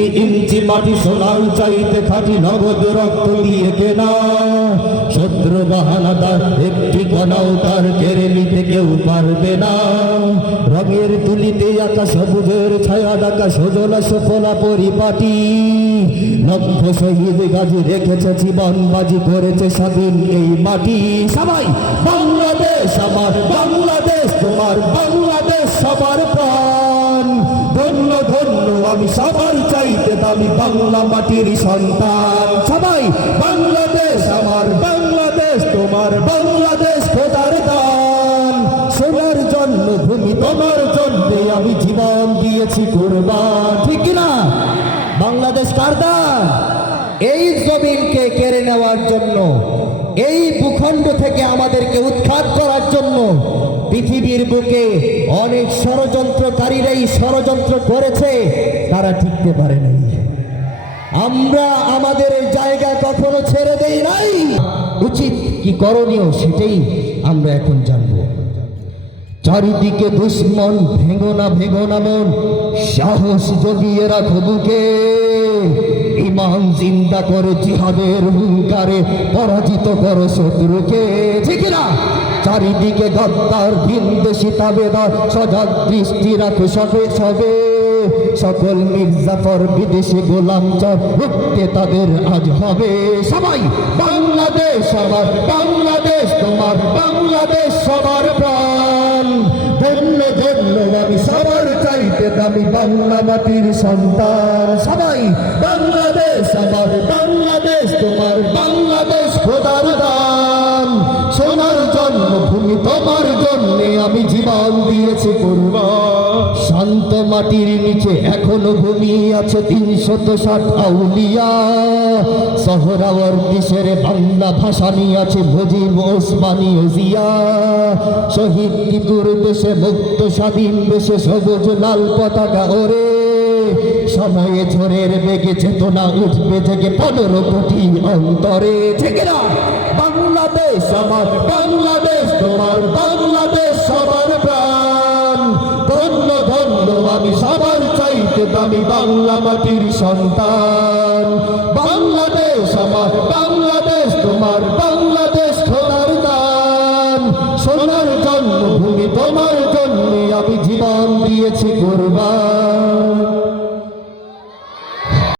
ইঞ্চি ইঞ্চি মাটি সোনার চাইতে খাঁটি নগদ রক্ত দিয়ে কেনা। শত্রু বাহানাদার একটি কণাও তার কেড়ে নিতে কেউ পারবে না। রঙের তুলিতে আঁকা সবুজের ছায়া ডাকা সজলা সফলা পরিপাটি। লক্ষ শহীদ গাজী রেখেছে জীবন বাজি করেছে স্বাধীন এই মাটি। সবাই বাংলাদেশ আমার, বাংলাদেশ তোমার, বাংলাদেশ সবার প্রাণ। ধন্য ধন্য আমি সবার চাইতে দামি বাংলা মাটির সন্তান। সবাই বাংলাদেশ আমার, বাংলাদেশ তোমার, বাংলাদেশ খোদার দান। সোনার জন্মভূমি তোমার জন্যে আমি জীবন দিয়েছি কুরবান। ঠিক না? বাংলাদেশ কার দান? এই জমিনকে কেড়ে নেওয়ার জন্য, এই ভূখণ্ড থেকে আমাদেরকে উৎখাত করার জন্য পৃথিবীর বুকে অনেক ষড়যন্ত্রকারীরাই ষড়যন্ত্র করেছে, তারা টিকতে পারে নাই। আমরা আমাদের জায়গা কখনো ছেড়ে দেই নাই। উচিত কি করণীয় সেটাই আমরা এখন জানব। চারিদিকে দুশ্মন, ভেঙো না মন, সাহস জগিয়ে রাখো বুকে। ইমান জিন্দা করে জিহাদের হুঙ্কারে পরাজিত করো শত্রুকে। ঠিক না? চারিদিকে গদ্দার ভিনদেশি তাবেদার, সজাগ দৃষ্টি রাখো সবে সবে। সকল মির্জাফর বিদেশি গোলাম চার রুখতে তাদের আজ হবে। সবাই বাংলাদেশ আমার, বাংলাদেশ তোমার, বাংলাদেশ সবার প্রাণ। ধন্য ধন্য আমি সবার চাইতে দামি বাংলা মাটির সন্তান। সবাই বাংলাদেশ আমার, বাংলাদেশ তোমার, বাংলাদেশ খোদার দান। সোনার জন্মভূমি তোমার জন্যে আমি জীবন দিয়েছি কুরবান। শান্ত মাটির নিচে এখনো ঘুমিয়ে আছে ৩৬০ আউলিয়া। সোহরাওয়ার্দী বাংলা ভাষা নিয়ে আছে মুজিব, ওসমানী, জিয়া। শহীদ টিপুর দেশে মুক্ত স্বাধীন দেশে সবুজ লাল পতাকা ওরে। সময়ে ঝড়ের বেগে চেতনা উঠবে জেগে ১৫ কোটি অন্তরে। ঠিক না? বাংলাদেশ আমার, বাংলাদেশ তোমার, বাংলাদেশ সবার প্রাণ। ধন্য ধন্য আমি সবার চাইতে দামি বাংলা মাটির সন্তান। বাংলাদেশ আমার।